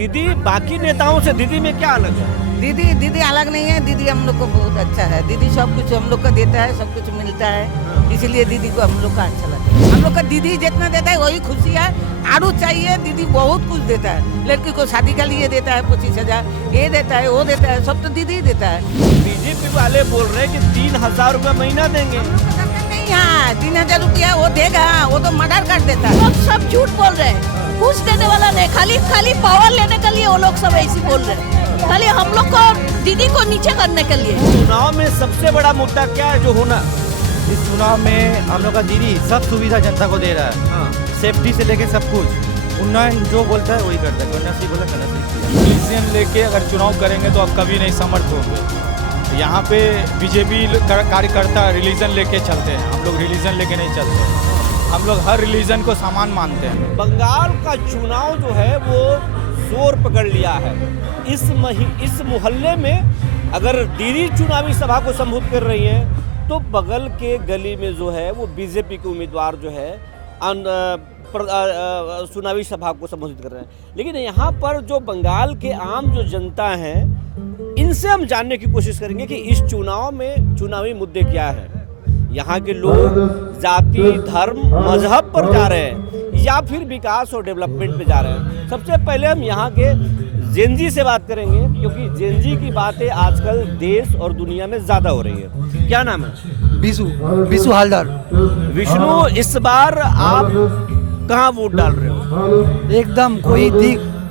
दीदी बाकी नेताओं से दीदी में क्या अलग है? दीदी अलग नहीं है। दीदी हम लोग को बहुत अच्छा है। दीदी सब कुछ हम लोग को देता है, सब कुछ मिलता है, इसलिए दीदी को हम लोग का अच्छा लगता है। हम लोग का दीदी जितना देता है वही खुशी है। आड़ू चाहिए, दीदी बहुत कुछ देता है। लड़की को शादी के लिए देता है 25,000, ये देता है, वो देता है, सब तो दीदी ही देता है। बीजेपी वाले बोल रहे हैं कि 3,000 रुपये महीना देंगे। नहीं, हाँ 3,000 रुपया वो देगा, वो तो मर्डर कर देता है। लोग सब झूठ बोल रहे हैं, कुछ देने वाला नहीं, खाली पावर लेने के लिए वो लोग सब ऐसे बोल रहे हैं, खाली हम लोग को दीदी को नीचे करने के लिए। चुनाव में सबसे बड़ा मुद्दा क्या है जो होना? इस चुनाव में हम लोग का दीदी सब सुविधा जनता को दे रहा है। हाँ। सेफ्टी से लेके सब कुछ उन्नयन जो बोलता है वही करता है। कन्याश्री बोला कन्याश्री। रिलीजन लेके अगर चुनाव करेंगे तो आप कभी नहीं समर्थ होंगे। यहाँ पे बीजेपी कार्यकर्ता रिलीजन लेके चलते हैं, हम लोग रिलीजन लेके नहीं चलते। हम लोग हर रिलीजन को समान मानते हैं। बंगाल का चुनाव जो है वो जोर पकड़ लिया है। इस मोहल्ले में अगर दीदी चुनावी सभा को संबोधित कर रही हैं तो बगल के गली में जो है वो बीजेपी के उम्मीदवार जो है चुनावी सभा को संबोधित कर रहे हैं। लेकिन यहाँ पर जो बंगाल के आम जो जनता है, इनसे हम जानने की कोशिश करेंगे कि इस चुनाव में चुनावी मुद्दे क्या हैं। यहाँ के लोग जाति, धर्म, मजहब पर जा रहे हैं या फिर विकास और डेवलपमेंट पे जा रहे हैं। सबसे पहले हम यहाँ के जेनजी से बात करेंगे, क्योंकि जेनजी की बातें आजकल देश और दुनिया में ज्यादा हो रही है। क्या नाम है? विशु हालदार। विष्णु, इस बार आप कहाँ वोट डाल रहे हो? एकदम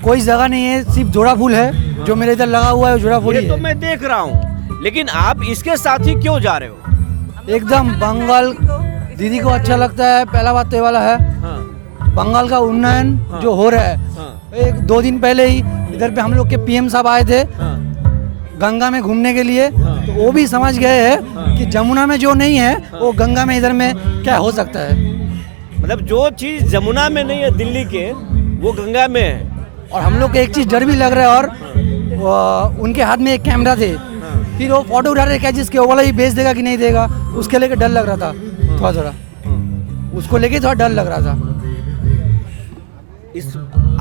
कोई जगह नहीं है, सिर्फ जोड़ा फूल है जो मेरे इधर लगा हुआ है। जोड़ा फूल ये तो मैं देख रहा हूँ, लेकिन आप इसके साथ ही क्यों जा रहे हो? एकदम बंगाल दीदी को अच्छा लगता है। पहला बात तो ये वाला है, हाँ। बंगाल का उन्नयन जो हो रहा है। हाँ। 1-2 दिन पहले ही इधर पे हम लोग के पीएम साहब आए थे गंगा में घूमने के लिए, तो वो भी समझ गए हैं कि जमुना में जो नहीं है वो गंगा में इधर में क्या हो सकता है। मतलब जो चीज जमुना में नहीं है दिल्ली के, वो गंगा में है। और हम लोग को एक चीज डर भी लग रहा है, और उनके हाथ में एक कैमरा थे, फिर वो फोटो उठा रहे क्या जिसके वो वाला ही बेच देगा कि नहीं देगा, उसके लेके डर लग रहा था। थोड़ा उसको लेके थोड़ा डर लग रहा था।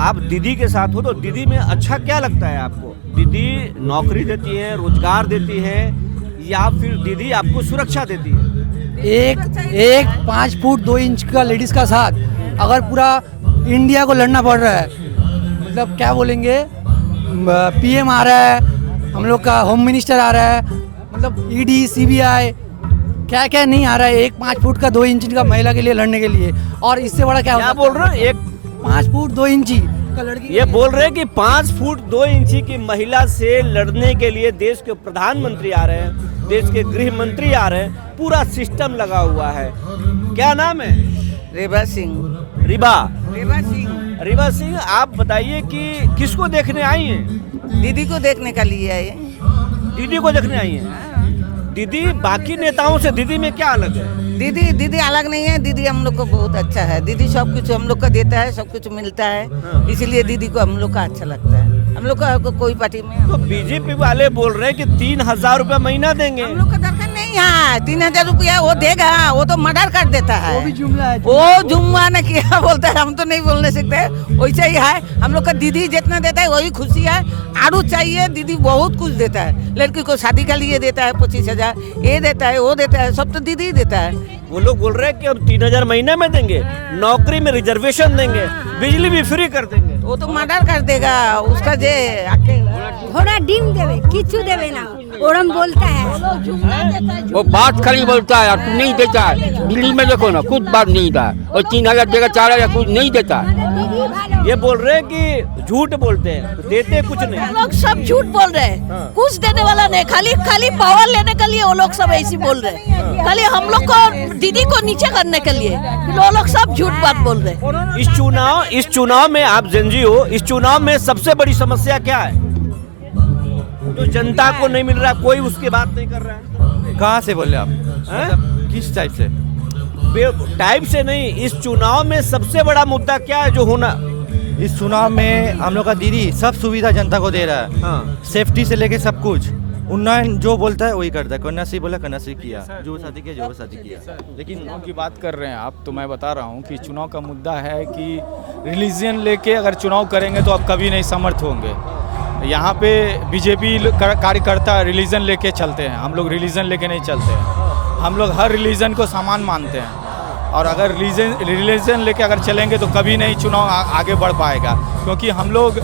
आप दीदी के साथ हो तो दीदी में अच्छा क्या लगता है आपको? दीदी नौकरी देती है, रोजगार देती है, या फिर दीदी आपको सुरक्षा देती है? एक 5 फुट 2 इंच का लेडीज का साथ अगर पूरा इंडिया को लड़ना पड़ रहा है, मतलब क्या बोलेंगे, पीएम आ रहा है, हम लोग का होम मिनिस्टर आ रहा है, मतलब ईडी, सीबीआई क्या क्या नहीं आ रहा है, एक 5 फुट का 2 इंच का महिला के लिए लड़ने के लिए। और इससे बड़ा क्या बोल रहे हैं? एक 5 फुट 2 इंची का लड़की। ये बोल रहे हैं कि 5 फुट 2 इंची की महिला से लड़ने के लिए देश के प्रधानमंत्री आ रहे हैं, देश के गृह मंत्री आ रहे हैं, पूरा सिस्टम लगा हुआ है। क्या नाम है? रेबा सिंह। रिबा सिंह, आप बताइए कि किसको देखने आई हैं? दीदी को देखने का लिए आए। दीदी को देखने आई हैं। दीदी बाकी नेताओं से दीदी में क्या अलग है? दीदी अलग नहीं है। दीदी हम लोग को बहुत अच्छा है। दीदी सब कुछ हम लोग को देता है, सब कुछ मिलता है, इसलिए दीदी को हम लोग का अच्छा लगता है। हम लोग को कोई पार्टी में तो बीजेपी वाले बोल रहे हैं कि 3,000 रुपये महीना देंगे। हम लोग का दरकार नहीं है। 3,000 रुपया वो देगा, वो तो मर्डर कर देता है। वो भी जुमला है। वो जुम्मा ने किया बोलता है, हम तो नहीं बोलने सकते। वैसे ही है, हम लोग का दीदी जितना देता है वही खुशी है। आड़ू चाहिए, दीदी बहुत कुछ देता है। लड़की को शादी के लिए देता है 25,000, ये देता है, वो देता है, सब तो दीदी ही देता है। वो लोग बोल रहे हैं कि हम 3,000 महीने में देंगे, नौकरी में रिजर्वेशन देंगे, बिजली भी फ्री कर देंगे। वो तो मर्डर कर देगा उसका जे घोड़ा डिम देवे, किचू देवे ना, ओरम बोलता है। वो बात खाली बोलता है, कुछ नहीं देता है। दिल्ली में देखो ना, कुछ बात नहीं था। और 3,000 देगा, 4,000 कुछ नहीं देता है। ये बोल रहे हैं कि झूठ बोलते हैं, देते कुछ नहीं। लोग सब झूठ बोल रहे हैं, कुछ देने वाला नहीं, खाली पावर लेने के लिए वो लोग सब ऐसे बोल रहे हैं, खाली हम लोग को दीदी को नीचे करने के लिए वो लोग सब झूठ बात बोल रहे हैं। इस चुनाव में आप जेनजी हो, इस चुनाव में सबसे बड़ी समस्या क्या है? तो जनता को नहीं मिल रहा, कोई उसकी बात नहीं कर रहा है। कहाँ से बोले आप? मतलब किस टाइप से? टाइप से नहीं, इस चुनाव में सबसे बड़ा मुद्दा क्या है जो होना? इस चुनाव में हम लोग का दीदी सब सुविधा जनता को दे रहा है। सेफ्टी से लेके सब कुछ उन्नयन जो बोलता है वही करता है। कन्याश्री बोला कन्याश्री किया, जो शादी किया जो शादी किया। लेकिन चुनाव की बात कर रहे हैं आप, तो मैं बता रहा हूँ कि चुनाव का मुद्दा है कि रिलीजन लेके अगर चुनाव करेंगे तो आप कभी नहीं समर्थ होंगे। यहाँ पे बीजेपी कार्यकर्ता रिलीजन लेके चलते हैं, हम लोग रिलीजन लेके नहीं चलते हैं। हम लोग हर रिलीजन को समान मानते हैं, और अगर रिलीजन लेके अगर चलेंगे तो कभी नहीं चुनाव आगे बढ़ पाएगा, क्योंकि हम लोग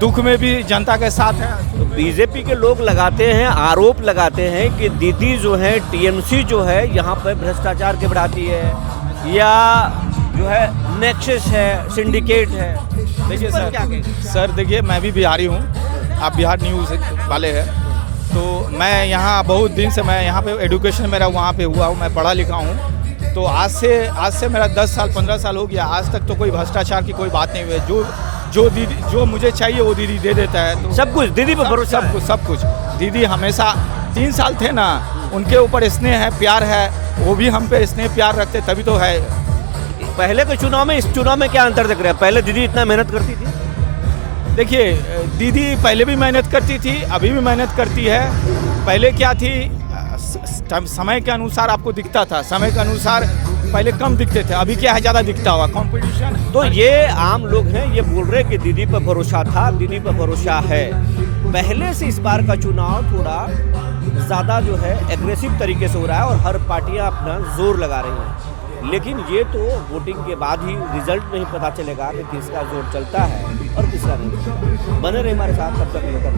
दुख में भी जनता के साथ हैं। तो बीजेपी के लोग लगाते हैं, आरोप लगाते हैं कि दीदी जो है टीएमसी जो है यहाँ पर भ्रष्टाचार के बढ़ाती है, या जो है नेक्सस है, सिंडिकेट है। देखिए इस पर क्या कहेंगे? सर देखिए, मैं भी बिहारी हूँ, आप बिहार न्यूज़ वाले हैं, तो मैं यहाँ बहुत दिन से मैं यहाँ पे एजुकेशन मेरा वहाँ पे हुआ हूँ, मैं पढ़ा लिखा हूँ। तो आज से मेरा 10 साल 15 साल हो गया, आज तक तो कोई भ्रष्टाचार की कोई बात नहीं हुई। जो दीदी जो मुझे चाहिए वो दीदी दे देता है। तो सब कुछ दीदी पर भरोसा है। सब कुछ दीदी हमेशा 3 साल थे ना, उनके ऊपर स्नेह है, प्यार है, वो भी हम पे स्नेह प्यार रखते, तभी तो है। पहले के चुनाव में इस चुनाव में क्या अंतर दिख रहा है? पहले दीदी इतना मेहनत करती थी। देखिए, दीदी पहले भी मेहनत करती थी, अभी भी मेहनत करती है। पहले क्या थी, समय के अनुसार आपको दिखता था, समय के अनुसार पहले कम दिखते थे, अभी क्या है ज़्यादा दिखता हुआ कंपटीशन। तो ये आम लोग हैं, ये बोल रहे हैं कि दीदी पर भरोसा था, दीदी पर भरोसा है। पहले से इस बार का चुनाव थोड़ा ज़्यादा जो है एग्रेसिव तरीके से हो रहा है, और हर पार्टियां अपना जोर लगा रही हैं। लेकिन ये तो वोटिंग के बाद ही रिजल्ट में ही पता चलेगा कि किसका जोर चलता है और किसका नहीं। बने रहे हमारे साथ, तब तक लेकर